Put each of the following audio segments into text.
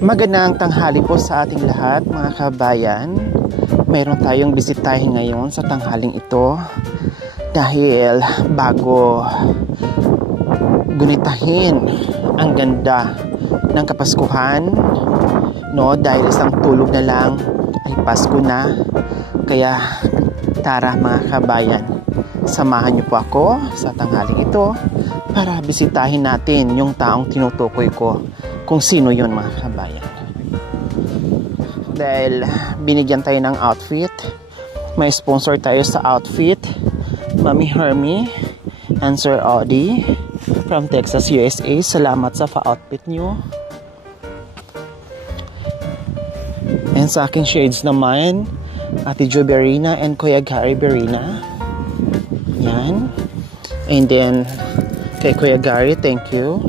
Magandang tanghali po sa ating lahat mga kabayan. Mayroon tayong bisitahin ngayon sa tanghaling ito dahil bago gunitahin ang ganda ng Kapaskuhan, no, dahil isang tulog na lang ay Pasko na. Kaya tara mga kabayan, samahan niyo po ako sa tanghaling ito para bisitahin natin yung taong tinutukoy ko kung sino yon mga kabayan. Dahil binigyan tayo ng outfit, may sponsor tayo sa outfit, Mami Hermie and Sir Audi from Texas, USA. Salamat sa pa-outfit nyo. And sa aking shades naman, Ate Jo Berina and Kuya Gary Berina. Yan. And then kay Kuya Gary, thank you.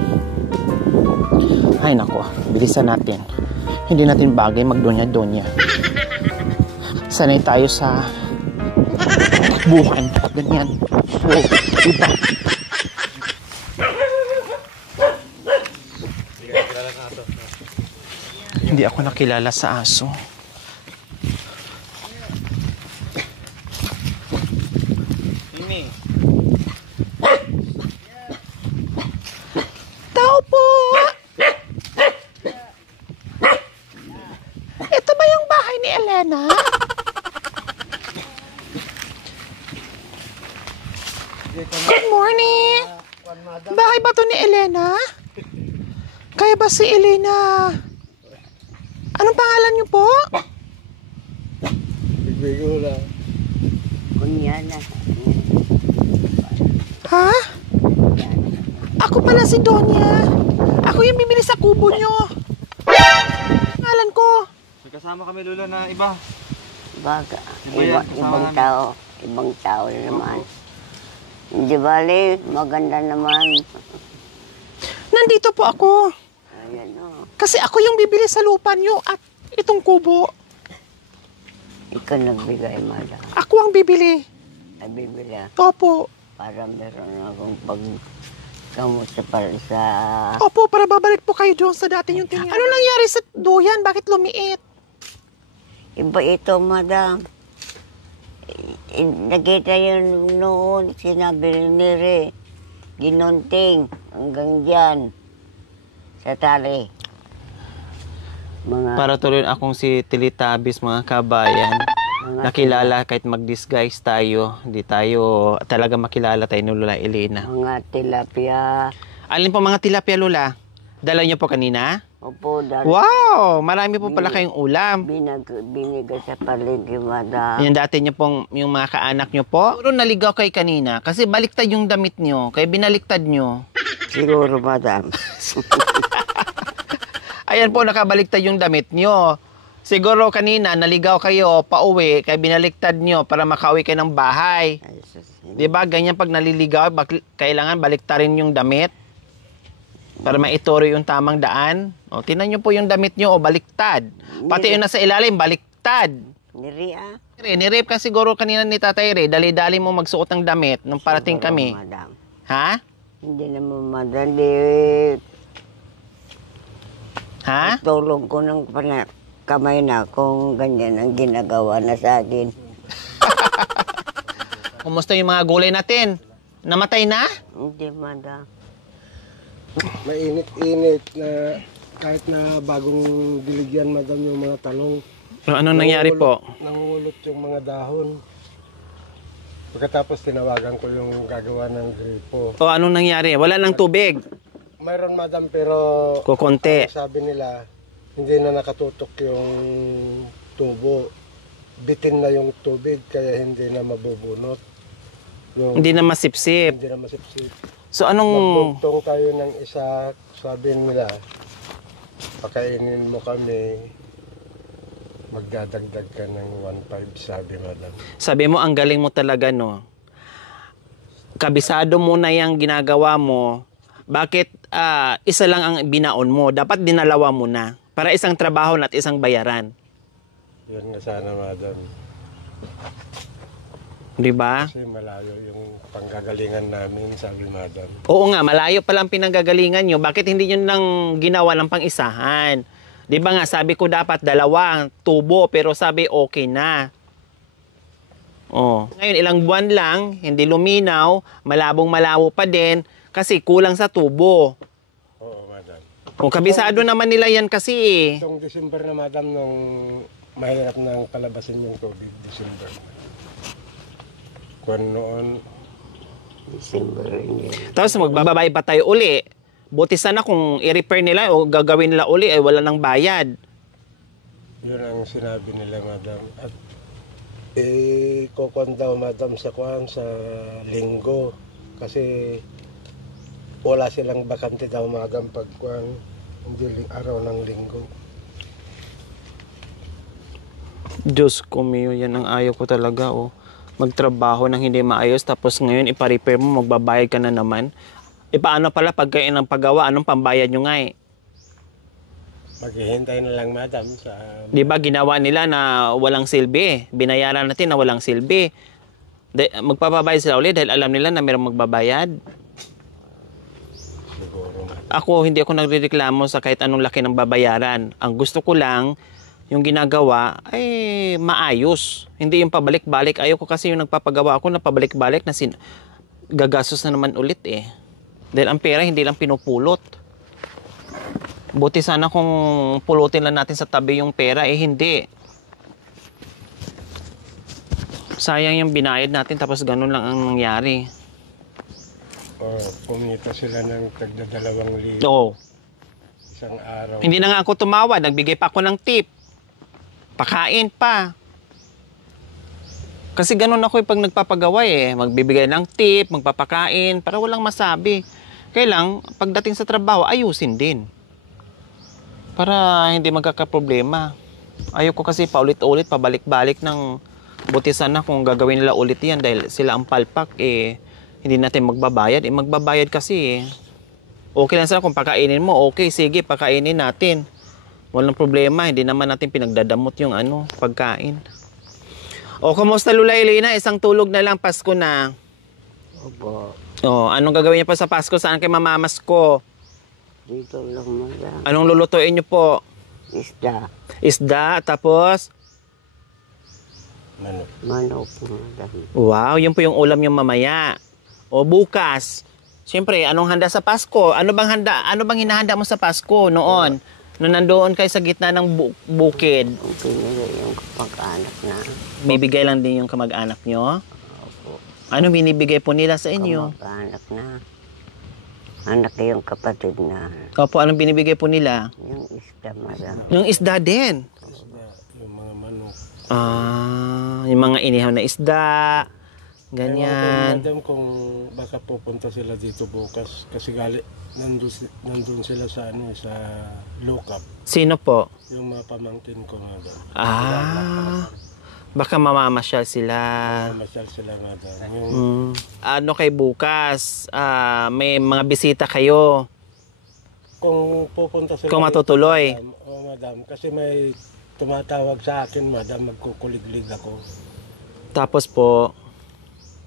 Ay nako, bilisan natin. Hindi natin bagay magdonya-donya. Sanay tayo sa buhan. Ganyan. Oh, iba. Hindi ako nakilala sa aso. Tao po! Ito ba yung bahay ni Elena? Good morning! Bahay ba to ni Elena? Kaya ba si Elena? Anong pangalan niyo po? Bigula. Kunyana. Ha? Ako pala si Donya. Ako yung bibili sa kubo niyo. Pangalan ko. Kasama kami Lula na iba. Baga. Iba yan, Ibang tao. Ibang tao naman. Hindi bali, maganda naman. Nandito po ako. Ayan o. Kasi ako yung bibili sa lupa niyo at itong kubo. Ikaw nagbigay, madam. Ako ang bibili. Ay, bibili. Opo. Para meron akong pagkamot sa... Opo, para babalik po kayo doon sa dati yung tingin. Ano nangyari sa duyan? Bakit lumiit? Iba ito, madam. Nakita yun noon, sinabi ni Re, ginunting hanggang dyan sa tali. Para tuloy akong si Teletubbies mga kabayan. Nakilala kahit mag-disguise tayo. Hindi tayo talaga makilala tayo ni Lola Elena. Mga tilapia. Alin po mga tilapia, Lola? Dala niyo po kanina? Opo, Wow! Marami po pala kayong ulam. binigay sa palengke, madam. Yan dati niyo pong, yung mga kaanak niyo po. Siguro naligaw kay kanina kasi baliktad yung damit niyo. Kaya binaliktad niyo. Siguro, madam. Ayan po, nakabaliktad yung damit niyo. Siguro kanina naligaw kayo pauwi kaya binaliktad niyo para makauwi kayo ng bahay. Diba? Ganyan pag naliligaw, kailangan baliktarin yung damit para maituro yung tamang daan. O, tinan nyo po yung damit nyo, o baliktad. Pati yung nasa ilalim, baliktad. Niri, ah? Nirape ka siguro kanina ni Tatay Re. Dali-dali mo magsuot ng damit nung parating Siguro, kami. madam. Ha? Hindi naman madali. Ha? Tulong ko ng kamay na kung ganyan ang ginagawa na sa akin. Kumusta yung mga gulay natin? Namatay na? Hindi, madam. Mainit-init na kahit na bagong diligyan, madam, yung mga talong. Ano nangyari po? Nangungulot yung mga dahon. Pagkatapos tinawagan ko yung gagawa ng gripo. O anong nangyari? Wala nang tubig. Mayroon, madam, pero Kukunti. sabi nila, hindi na nakatutok yung tubo. Bitin na yung tubig, kaya hindi na mabubunot. Hindi na masipsip. Hindi na masipsip. So anong... Magtugtong tayo ng isa, sabi nila, pakainin mo kami, magdadagdag ka ng 1.5, sabi madam. Sabi mo, ang galing mo talaga, no? Kabisado mo na yung ginagawa mo. Bakit isa lang ang binaon mo? Dapat dinalawa mo na. Para isang trabaho at isang bayaran. Yun nga sana, madam. Di ba? Kasi malayo yung panggagalingan namin, sabi madam. Oo nga, malayo pa lang pinanggagalingan nyo. Bakit hindi nyo nang ginawa ng pang-isahan? Di ba nga, sabi ko dapat dalawang tubo, pero sabi okay na. Oh. Ngayon, ilang buwan lang, hindi luminaw, malabong-malabo pa din, kasi kulang sa tubo. Oo, madam. Kung kabisado naman nila yan kasi eh. Itong December na madam, nung mahirap nang palabasin yung tubig, December. Kung noon, December rin yun. Tapos magbababay pa tayo uli. Buti sana kung i-repair nila o gagawin nila uli, ay wala nang bayad. yun ang sinabi nila madam. At kukuhan daw madam sa kuhan sa linggo. Kasi wala silang bakante daw madam pag kuhan, hindi araw ng linggo. Diyos ko, Mio, yan ang ayaw ko talaga, oh. Magtrabaho nang hindi maayos, tapos ngayon ipa-repair mo, magbabayad ka na naman. E paano pala pag kayo ng paggawa, anong pambayad nyo nga eh? Maghihintay na lang madam sa... Di ba ginawa nila na walang silbi? Binayaran natin na walang silbi. Magpapabayad sila ulit dahil alam nila na mayroong magbabayad. Siguro madam. Ako, hindi ako nagrereklamo sa kahit anong laki ng babayaran. Ang gusto ko lang, yung ginagawa ay maayos. Hindi yung pabalik-balik. Ayoko kasi yung nagpapagawa ako na pabalik-balik na gagastos na naman ulit eh. Dahil ang pera hindi lang pinupulot. Buti sana kung pulutin lang natin sa tabi yung pera, eh hindi. Sayang yung binayad natin tapos ganun lang ang nangyari. Pumita sila ng tagda 2,000 Oo. isang araw. Hindi na nga ako tumawad, nagbigay pa ako ng tip. Pakain pa. Kasi ganun ako pag nagpapagawa eh. Magbibigay ng tip, magpapakain, para walang masabi. Kailang, pagdating sa trabaho, ayusin din. Para hindi magkakaproblema. Ayoko kasi paulit-ulit, pabalik-balik ng buti sana kung gagawin nila ulit yan dahil sila ang palpak eh. Hindi natin magbabayad. Eh magbabayad kasi eh. Okay lang sana kung pakainin mo, okay, sige, pakainin natin. Walang problema, hindi naman natin pinagdadamot yung pagkain. O, kumusta Lula Elena? Isang tulog na lang, Pasko na. Opo. O, anong gagawin niyo pa sa Pasko? Saan kay mamamas ko? Dito lang madam. Anong lulutuin niyo po? Isda. Isda, tapos? Manok. Manok madam. Wow, yun po yung ulam yung mamaya. O, bukas. Siyempre, anong handa sa Pasko? Ano bang hinahanda mo sa Pasko noon? Nung nandoon kayo sa gitna ng bukid, Binigay yung kapag-anak na. bibigay lang din yung kamag-anak nyo? Opo. Ano binibigay po nila sa inyo? Kamag-anak na. Anak yung kapatid na. Opo, anong binibigay po nila? Yung isda madam. Yung isda din. Isda, yung mga manok. Yung mga inihaw na isda. Ewan Ganyan. ko, madam, kung baka pupunta sila dito bukas. Kasi nandun sila sa sa lookup. Sino po? Yung mga pamangkin ko madam. Baka mamamasyal sila. Masyal sila madam. Yung Ano kay bukas? May mga bisita kayo. kung pupunta sila Kung dito, matutuloy. madam, madam, kasi may tumatawag sa akin madam, magkukuliglig ako. Tapos po,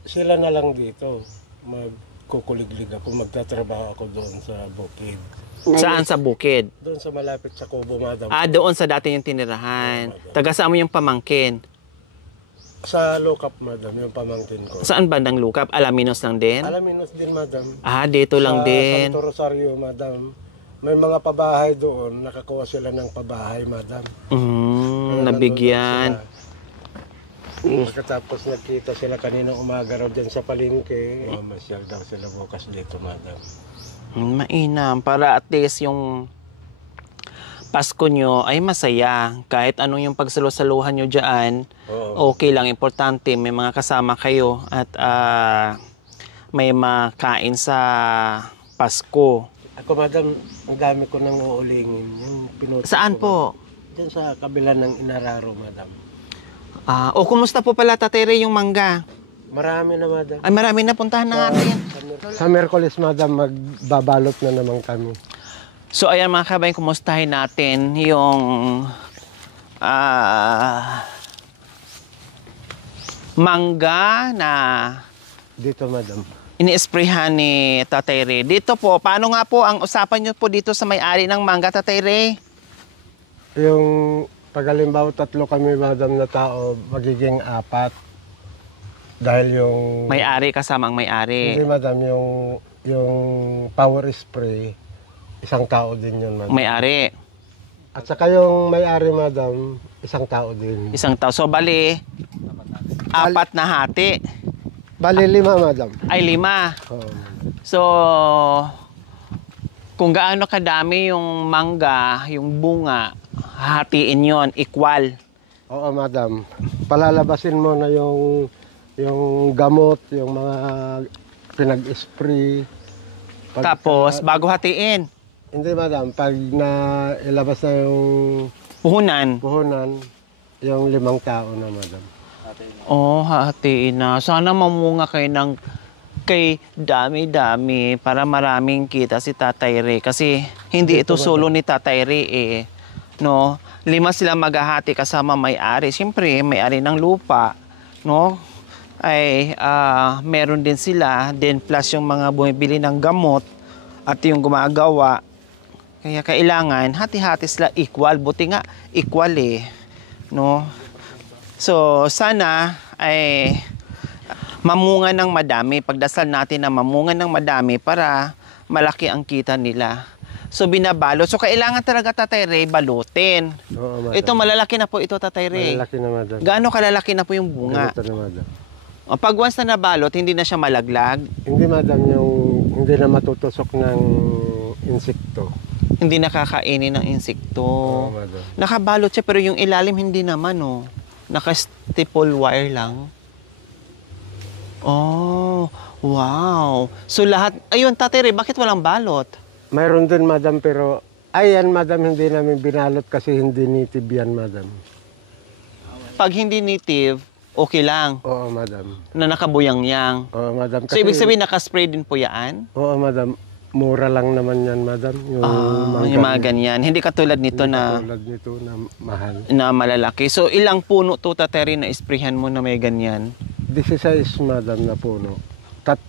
Sila na lang dito. Magkukuliglig ako, magtatrabaho ako doon sa bukid. saan sa bukid? Doon sa malapit sa Kubo madam. Doon sa dati yung tinirahan. Taga saan mo yung pamangkin? Sa lookup madam, yung pamangkin ko. Saan bandang lukap? Alaminos lang din? Alaminos din madam. Dito lang Sa din. Santo Rosario madam. May mga pabahay doon, nakakuha sila ng pabahay madam. Kaya Nabigyan. nandun sila. Pagkatapos nagkita sila kaninang umaga raw dyan sa palengke, masyal daw sila bukas dito madam. Mainam. Para at least yung Pasko nyo ay masaya. Kahit anong yung pagsalusaluhan nyo dyan, Oo. okay lang. Importante, may mga kasama kayo at may makain sa Pasko. Ako madam, ang dami ko nang uulingin. Yung pinuto Saan ko, po? Diyan sa kabila ng Inararo madam. Kumusta po pala Tatere yung mangga? Marami na madam. Ay, marami na, puntahan na natin. Sa Merkulis madam, magbabalot na naman kami. So, ayan mga kabayan, kumustahin natin yung mangga na Dito, madam. ini-sprayhan ni Tatay Ray. Dito po, paano nga po ang usapan nyo po dito sa may-ari ng mangga, Tatay Ray? Yung pag halimbawa 3 kami, madam, na tao, magiging 4. Dahil yung... May-ari kasamang may-ari. Hindi, madam, yung power spray, isang tao din yun, madam. May-ari. At saka yung may-ari, madam, isang tao din. Isang tao. So, bali, 4 na hati. Bali 5, madam. Ay, 5. Oo, madam. So, kung gaano kadami yung mangga, yung bunga, hahatiin yon equal. Oo, madam. Palalabasin mo na yung gamot, yung mga pinag-spray. Tapos, bago hatiin, Hindi, madam. Pag ilabas na yung puhunan. puhunan, yung 5 tao na, madam. Oh, hatiin na. Sana mamunga kayo ng kay dami-dami para maraming kita si Tatay Ray. Kasi hindi ito solo ni Tatay Ray eh. No? 5 sila maghahati kasama may-ari. Siyempre, may-ari ng lupa. No? Ay, meron din sila. Then plus yung mga bumibili ng gamot at yung gumagawa. Kaya kailangan hati-hati sila equal. Buti nga equal eh. No? So, sana ay mamunga ng madami. Pagdasal natin na mamunga ng madami para malaki ang kita nila. So, binabalot. So, kailangan talaga, Tatay Ray, balutin. Oo, madam. Ito, malalaki na po ito, Tatay Ray. Malalaki na, madam. Gaano kalalaki na po yung bunga? Ganito na, madam. O, pag once na nabalot, hindi na siya malaglag. Hindi, madam, hindi na matutusok ng insekto. Hindi nakakainin ng insekto. Oo, madam. Nakabalot siya, pero yung ilalim hindi naman, oh. Naka-staple wire lang. Oh, wow. So lahat, ayun, Tatay Ray, bakit walang balot? Mayroon din, madam, pero ayan, madam, hindi namin binalot kasi hindi native yan, madam. Pag hindi native, okay lang. Oo, madam. Na nakabuyang-yang. Oo, madam. So ibig sabihin, nakaspray din po yan? Oo, madam. Mura lang naman yan, madam. Yung mga ganyan. Hindi katulad nito na Tulad nito na mahal. na malalaki. So ilang puno to, Tatay Ray, na isprayhan mo na may ganyan? 16, madam, na puno. 6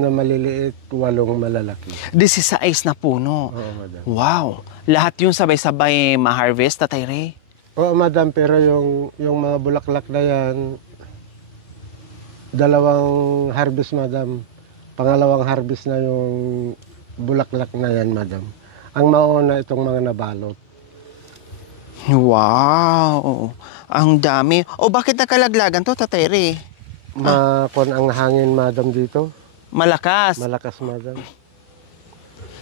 na maliliit, 8 malalaki. 16 na puno. Oo, madam. Wow. Lahat yung sabay-sabay ma-harvest, Tatay Ray? Oo, madam, pero yung mga bulaklak na yan, 2 harvest, madam. Pangalawang harvest na yung bulaklak na yan, madam. Ang mauna itong mga nabalot. Wow. Ang dami. O bakit nakalaglagan to, Tatay Ray? Kung ang hangin, madam, dito, Malakas. malakas, madam.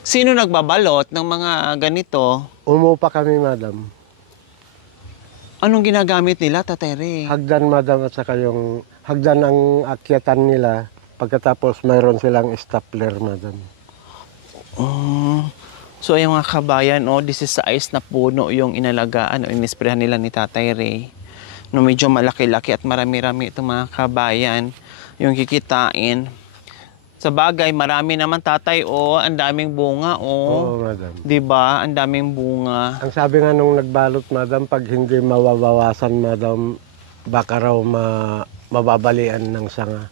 Sino nagbabalot ng mga ganito? Umupa kami, madam. Anong ginagamit nila, Tatay Ray? Hagdan, madam, at saka yung hagdan ang akyatan nila. Pagkatapos mayroon silang stapler, madam. So yung mga kabayan, 16 na puno yung inalagaan o inisprehan nila ni Tatay Ray. No, medyo malaki-laki at marami-rami itong mga kabayan yung kikitain. Sa bagay, marami naman, Tatay, ang daming bunga, Oo, madam. 'Di ba? Ang daming bunga. Ang sabi nga nung nagbalot, madam, pag hindi mababawasan, madam, baka raw mababalian ng sanga.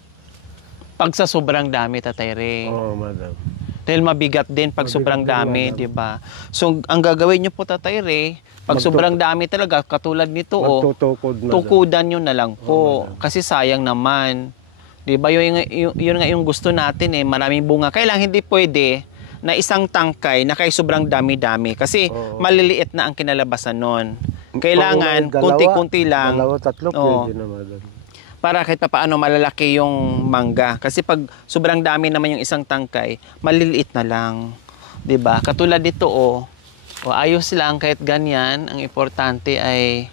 Pag sa sobrang dami, Tatay Ray. Oo, madam. Dahil mabigat din pag Mabigat sobrang din, dami, madam. 'di ba? So ang gagawin niyo po, Tatay Ray, pag sobrang dami talaga, katulad nito, Magtutukod, madam. tukudan nyo na lang po. madam. Kasi sayang naman. 'Di ba? Yun nga yung gusto natin eh, maraming bunga. Kailangan hindi pwede na isang tangkay na kay sobrang dami-dami kasi Oo. maliliit na ang kinalabasan nun. Kailangan Pag konti-konti lang. 2, 3, Oo. pwede na, madam. Para kahit papaano malalaki yung mangga. Kasi pag sobrang dami naman yung isang tangkay, maliliit na lang. 'Di ba? Katulad dito ayos lang kahit ganyan. Ang importante ay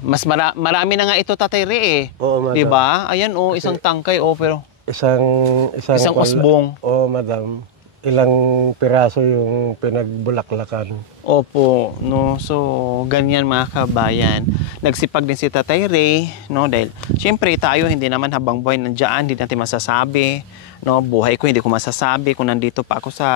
mas marami na nga ito, Tatay Ray eh. Oo, madam. 'Di ba? Ayan isang tangkay pero Isang usbong. Oo, madam. Ilang piraso yung pinagbulaklakan. Opo, no. So, ganyan mga kabayan. Nagsipag din si Tatay Ray, no, dahil syempre tayo hindi naman habang buhay nandiyan, hindi natin masasabi, no, buhay ko hindi ko masasabi kung nandito pa ako sa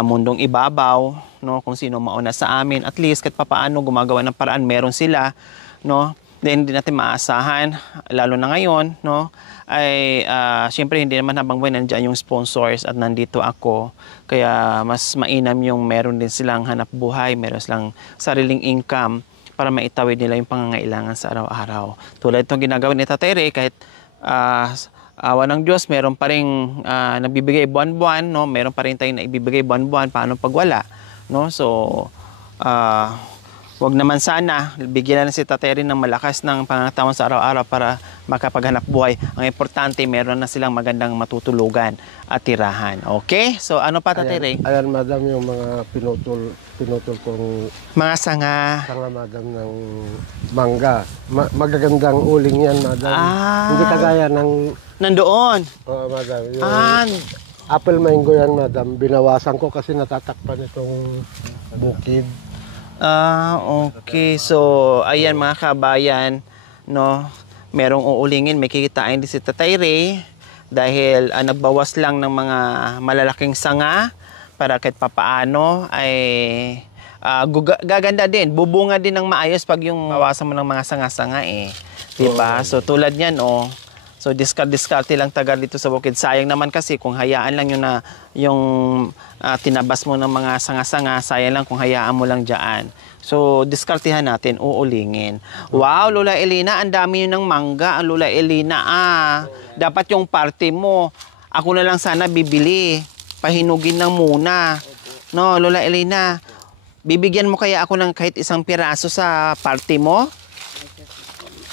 mundong ibabaw, no, kung sino mauna sa amin. At least kahit papaano gumagawa ng paraan, meron sila, no. then hindi natin maasahan, lalo na ngayon, no? Ay siyempre hindi naman habang buhay nandiyan yung sponsors at nandito ako. Kaya mas mainam yung meron din silang hanap buhay, meron silang sariling income para maitawid nila yung pangangailangan sa araw-araw. Tulad itong ginagawa ni Tatay Ray, kahit awa ng Diyos, meron pa rin nabibigay buwan-buwan, no? Meron pa rin tayong naibibigay buwan-buwan, paano pag wala, no? So, wag naman sana, bigyan na si Tatay Ray ng malakas ng pangangatawan sa araw-araw para makapaghanap buhay. Ang importante, meron na silang magandang matutulugan at tirahan. Okay? So, ano pa, Tatay Ray? Ayan, madam, yung mga pinutol kong Mga sanga. sanga, madam, ng mangga. Magagandang uling yan, madam. Hindi kagaya ng... Nandoon. Oo, madam. Yung apple mango yan, madam. Binawasan ko kasi natatakpan itong bukid. Okay. So, ayan mga kabayan, no? Merong uulingin, may kikitain din si Tatay Ray dahil nagbawas lang ng mga malalaking sanga para kahit papaano ay gaganda din. Bubunga din ng maayos pag yung bawasan mo ng mga sanga-sanga eh. Diba? So, tulad yan, oh. So, diskarte lang taga dito sa bukid. Sayang naman kasi kung hayaan lang yung tinabas mo ng mga sanga-sanga, sayang lang kung hayaan mo lang dyan. So, diskartehan natin, uulingin. Wow, Lola Elena, ang dami yun ng mangga. Lola Elena, dapat yung party mo, ako na lang sana bibili. Pahinugin lang muna. No, Lola Elena, bibigyan mo kaya ako ng kahit isang piraso sa party mo?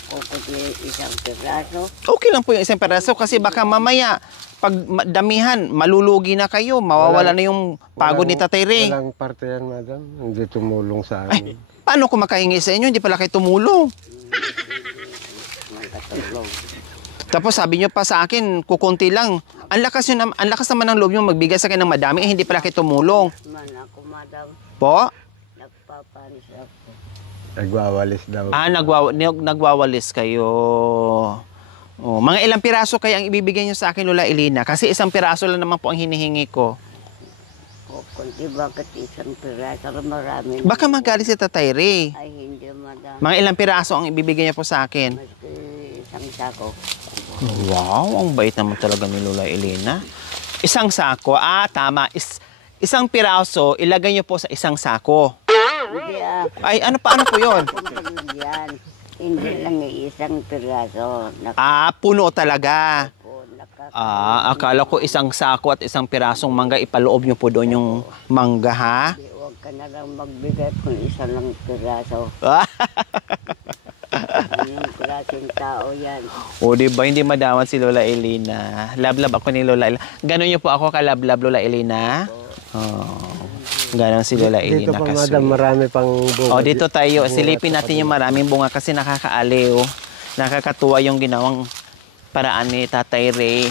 O pati isang piraso. Okay lang po yung isang peraso kasi baka mamaya pag damihan, malulugi na kayo, mawawala na yung pagod ni Tatay Ray. Walang parte yan, madam. Hindi tumulong sa amin. Paano ko makahingi sa inyo? Hindi pala kayo tumulong. Magkatulong. Tapos sabi nyo pa sa akin, kukunti lang. Ang lakas naman ng loob nyo magbigay sa akin ng madami, hindi pala kayo tumulong. Man ako, madam. Po? Nagpapanis ako. Nagwawalis daw. Nagwawalis kayo. Oh, mga ilang piraso kaya ang ibibigay nyo sa akin, Lola Elena? Kasi isang piraso lang naman po ang hinihingi ko. O kundi bakit isang piraso? Marami. Baka magalit si Tatay Ray. Ay, hindi, madam. Mga ilang piraso ang ibibigay niya po sa akin? Maski isang sako. Wow, ang bait naman talaga ni Lola Elena. Isang sako, tama. Isang piraso, ilagay niyo po sa isang sako. Hindi Ay, ano po yun? yan. Hindi lang isang piraso. Puno talaga. Po, Akala ko isang sako at isang pirasong mangga, ipaloob niyo po doon yung mangga, ha? Huwag ka na lang magbigay kung isa lang piraso. Anong klaseng tao yan? O, diba, hindi madawat si Lola Elena. Love ako ni Lola Elena. Ganon niyo po ako ka-love, Lola Elena? Ganon si Lola Dito Elena pa, ka-sweet. madam, marami pang bunga. Dito tayo. Silipin natin yung maraming bunga kasi nakakaaliw. Nakakatuwa yung ginawang paraan ni Tatay Ray.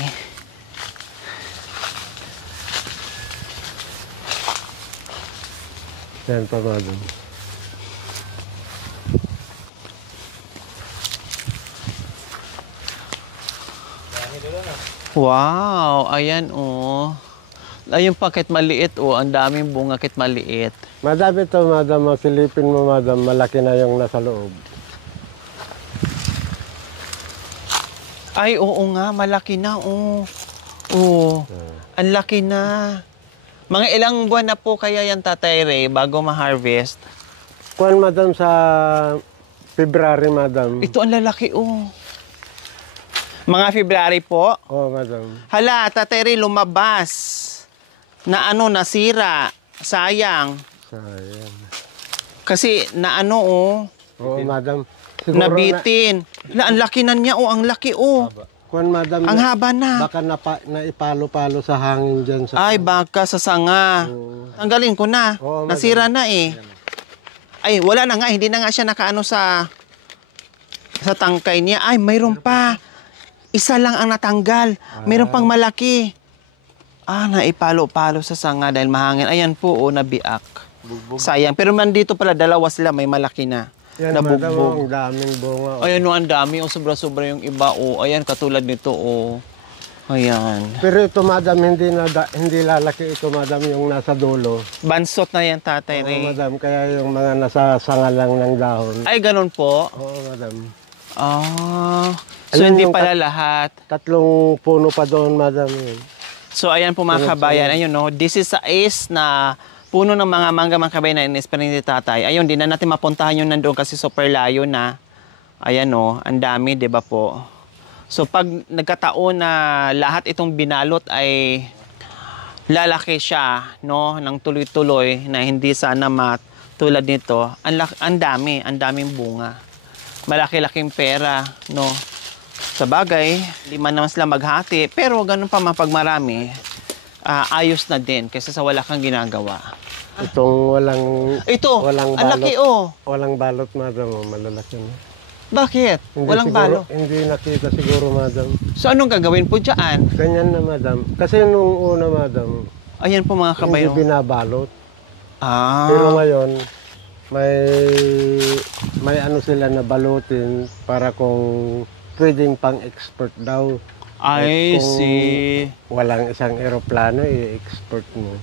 Yan pa, madam. Wow, ayan oh. Ayun pa kahit maliit oh, ang daming bunga kahit maliit. Madam, ito, madam, masilipin mo, madam, malaki na yung nasa loob. Ay, oo nga, malaki na oh. Oh, ang laki na. Mga ilang buwan na po kaya yan, Tatay Ray, bago ma-harvest? Kuan, madam, sa February, madam. Ito ang lalaki oh. Mga February po? Oo, madam. Hala, Tatay Ray, lumabas. Na nasira. Sayang. Sayang. Kasi oh. Oo, madam. Siguro Nabitin. Ang laki na niya ang laki Kuan, madam. Ang haba na. Baka naipalo-palo sa hangin dyan. Ay, baka sa sanga. Ang galing ko na. Oo, madam. Nasira na eh. Ay, wala na nga. Hindi na nga siya nakaano sa tangkay niya. Ay, mayroon pa. Isa lang ang natanggal. Mayroon pang malaki. Naipalo-palo sa sanga dahil mahangin. Ayan po, nabiak. Sayang. Pero man dito pala, dalawa sila. May malaki na. Yan, Nabugbog. madam, ang daming bunga. Ayan, ang dami. Sobra-sobra yung iba. Ayan, katulad nito. Ayan. Pero ito, madam, hindi lalaki ito, madam, yung nasa dulo. Bansot na yan, Tatay Oo, Ray. madam, kaya yung mga nasa sanga lang ng dahon. Ay, ganun po. Oo, madam. So Ayun hindi yung pala lahat. 3 puno pa doon, madam. Yun. So ayan po mga kabayan, ayun no, this is a ace na puno ng mga mangga mga kabayan na in-spray ni tatay. Ayun, di na natin mapuntahan yung nandoon kasi super layo na. Ayan no, ang dami, di ba po? So pag nagkataon na lahat itong binalot ay lalaki siya, no, ng tuloy-tuloy na hindi sana tulad nito, ang daming bunga. Malaki-laking pera, no. Sa bagay, hindi man naman sila maghati, pero ganun pa pag marami, ayos na din kasi sa wala kang ginagawa. Itong walang ang laki oh. Walang balot, madam. Malalaki na. Bakit? Walang balot. Hindi nakita siguro, madam. So anong gagawin po dyan? Ganyan na, madam. Kasi nung una, madam, Ayan po mga kabayo. hindi binabalot. Pero ngayon, may ano sila na balutin para kung pwedeng pang-export daw. I Kung see. walang isang eroplano, i-export mo.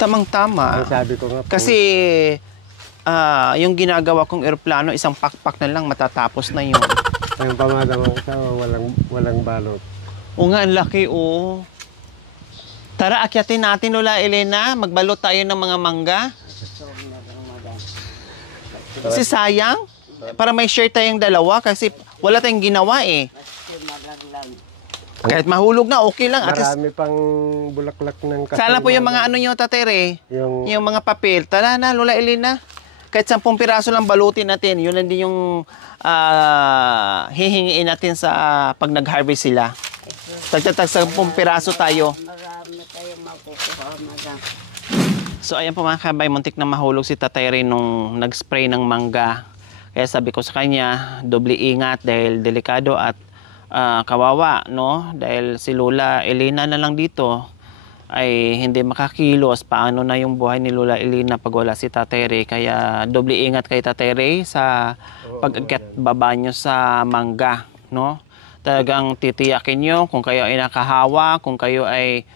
Tamang-tama. Ang sabi ko nga po, Kasi yung ginagawa kong eroplano, isang pakpak na lang matatapos na yun. ang pamadamang kasama, walang balot. O nga, ang laki oh. Tara, akyatin natin Lola Elena. Magbalot tayo ng mga mangga. Kasi sayang. Para may share tayong dalawa kasi wala tayong ginawa eh. Kahit mahulog na, okay lang. At least, Marami pang bulaklak ng kasama. sana po yung mga ano nyo, tatere. Yung mga papel. Tara na, Lola Elena. Kahit 10 piraso lang balutin natin. Yun lang din yung hihingiin natin sa pag nag-harvest sila. Tagtatag 10 piraso tayo. Marami tayong makukuha, madam. So ayan po mga kabay, muntik na mahulog si Tatay Ray nung nag-spray ng mangga. Kaya sabi ko sa kanya, doble ingat dahil delikado at kawawa, no? Dahil si Lola Elena na lang dito ay hindi makakilos. Paano na yung buhay ni Lola Elena pag wala si Tatay Ray? Kaya doble ingat kay Tatay Ray sa pag-akyat baba nyo sa mangga, no? Talagang titiyakin nyo kung kayo ay nakahawa, kung kayo ay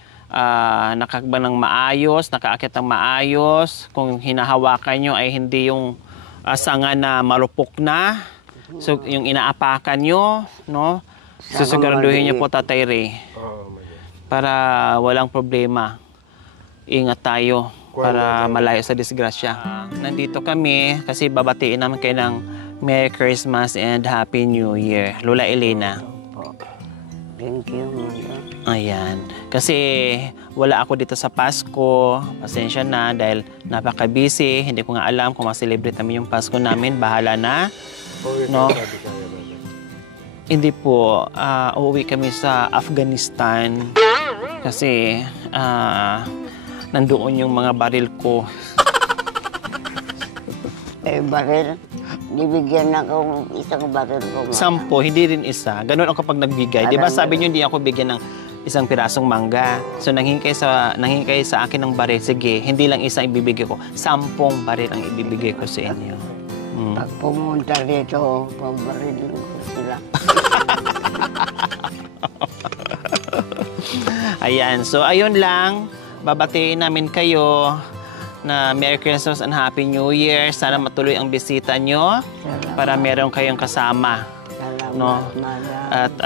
nakakba ng maayos, nakaakyat ng maayos, kung hinahawakan nyo ay hindi yung sanga na marupok na, so yung inaapakan nyo, no? Susiguraduhin nyo po Tatay Ray para walang problema. Ingat tayo para malayo sa disgrasya. Nandito kami kasi babatiin namin kayo ng Merry Christmas and Happy New Year. Lola Elena. Thank you, madam. Ayan. Kasi wala ako dito sa Pasko. Pasensya na dahil napaka-busy. Hindi ko nga alam kung ma-celebrate namin yung Pasko namin. Bahala na. No? Hindi po. Uuwi kami sa Afghanistan. Kasi nandoon yung mga baril ko. Baril? Nibigyan ako isang baril ko, madam. 10, hindi rin isa. Ganun ako kapag nagbigay. Di ba sabi niyo hindi ako bigyan ng isang pirasong mangga. So nanghingi kayo sa akin ng baril. Sige, hindi lang isang ibibigay ko. 10 baril ang ibibigay ko sa inyo. Pag pumunta dito, pabarilin ko sila. Ayan. So ayun lang. Babatiin namin kayo na Merry Christmas and Happy New Year. Sana matuloy ang bisita nyo para meron kayong kasama. Salamat, No? madam. At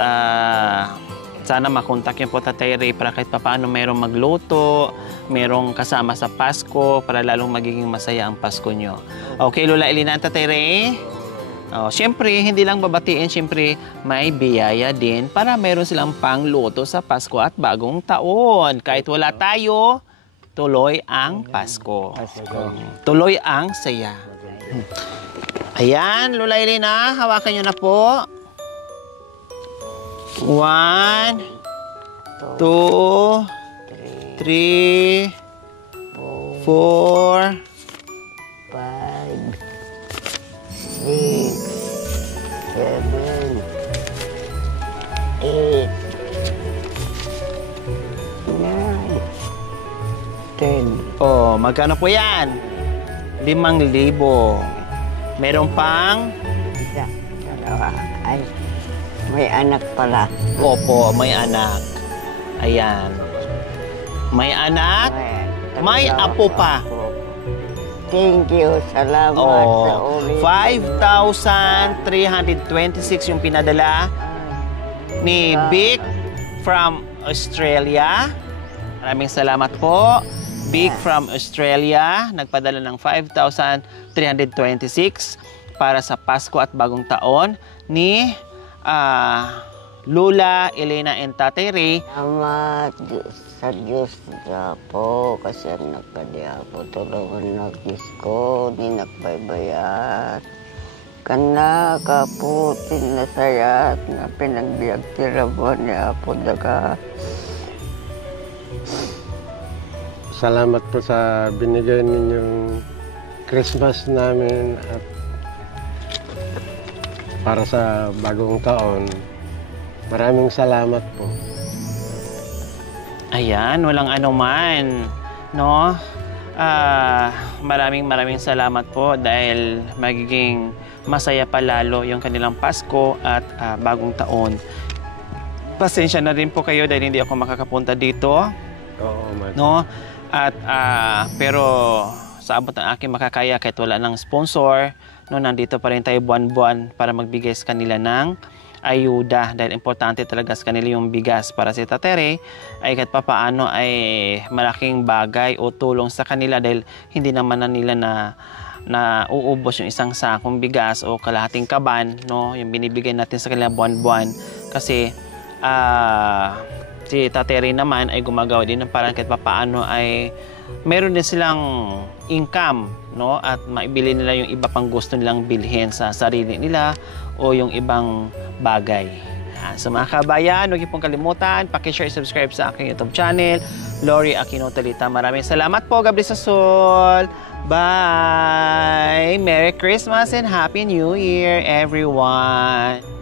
sana makontak yung po Tatay Ray para kahit paano mayroong magluto, mayroong kasama sa Pasko para lalong magiging masaya ang Pasko nyo. Okay, Lola Elena at Tatay Ray? Siyempre, hindi lang babatiin, siyempre may biyaya din para mayroon silang pangluto sa Pasko at bagong taon. Kahit wala tayo, tuloy ang Pasko. Tuloy ang saya. Ayan, Lola Elena, hawakan nyo na po. 1, 2, 3, 4, 5, 6, 7, 8, 9, 10. Oh, magkano po yan? 5,000. Meron pang? Isa, dalawa. Ay, may anak pala. Opo, may anak. Ayan. May anak? May apo pa. thank you. Salamat sa ulit. 5,326 yung pinadala ni Vic from Australia. Maraming salamat po. Vic from Australia, nagpadala ng 5,326 para sa Pasko at Bagong Taon ni Lula, Elena, and Tatay Ray. Salamat sa Diyos na po kasi ang nagkadiya po tulungan na Diyos ko, di nagbaybayat. Kana kaputin na sayat na pinagbiag tirabuan niya po daga. Salamat po sa binigay ninyong Christmas namin at para sa bagong taon. Maraming salamat po. Ayan, walang anuman, no? Maraming salamat po dahil magiging masaya pa lalo yung kanilang Pasko at Bagong Taon. Pasensya na rin po kayo dahil hindi ako makakapunta dito, Oo, no? At pero sa abot ng aking makakaya kahit wala ng sponsor, no, nandito pa rin tayo buwan-buwan para magbigay sa kanila ng ayuda dahil importante talaga sa kanila yung bigas para si Tatere ay kahit papaano ay malaking bagay o tulong sa kanila dahil hindi naman na nila na uubos yung isang sakong bigas o kalahating kaban, no, yung binibigay natin sa kanila buwan-buwan kasi si Tatere naman ay gumagawa din ng parang kahit papaano ay meron din silang income, no, at maibili nila yung iba pang gusto nilang bilhin sa sarili nila o yung ibang bagay. Sa mga kabayan, huwag niyo pong kalimutan, paki-share, subscribe sa aking YouTube channel, Lori Aquino Talita. Maraming salamat po, God bless us all. Bye! Merry Christmas and Happy New Year, everyone!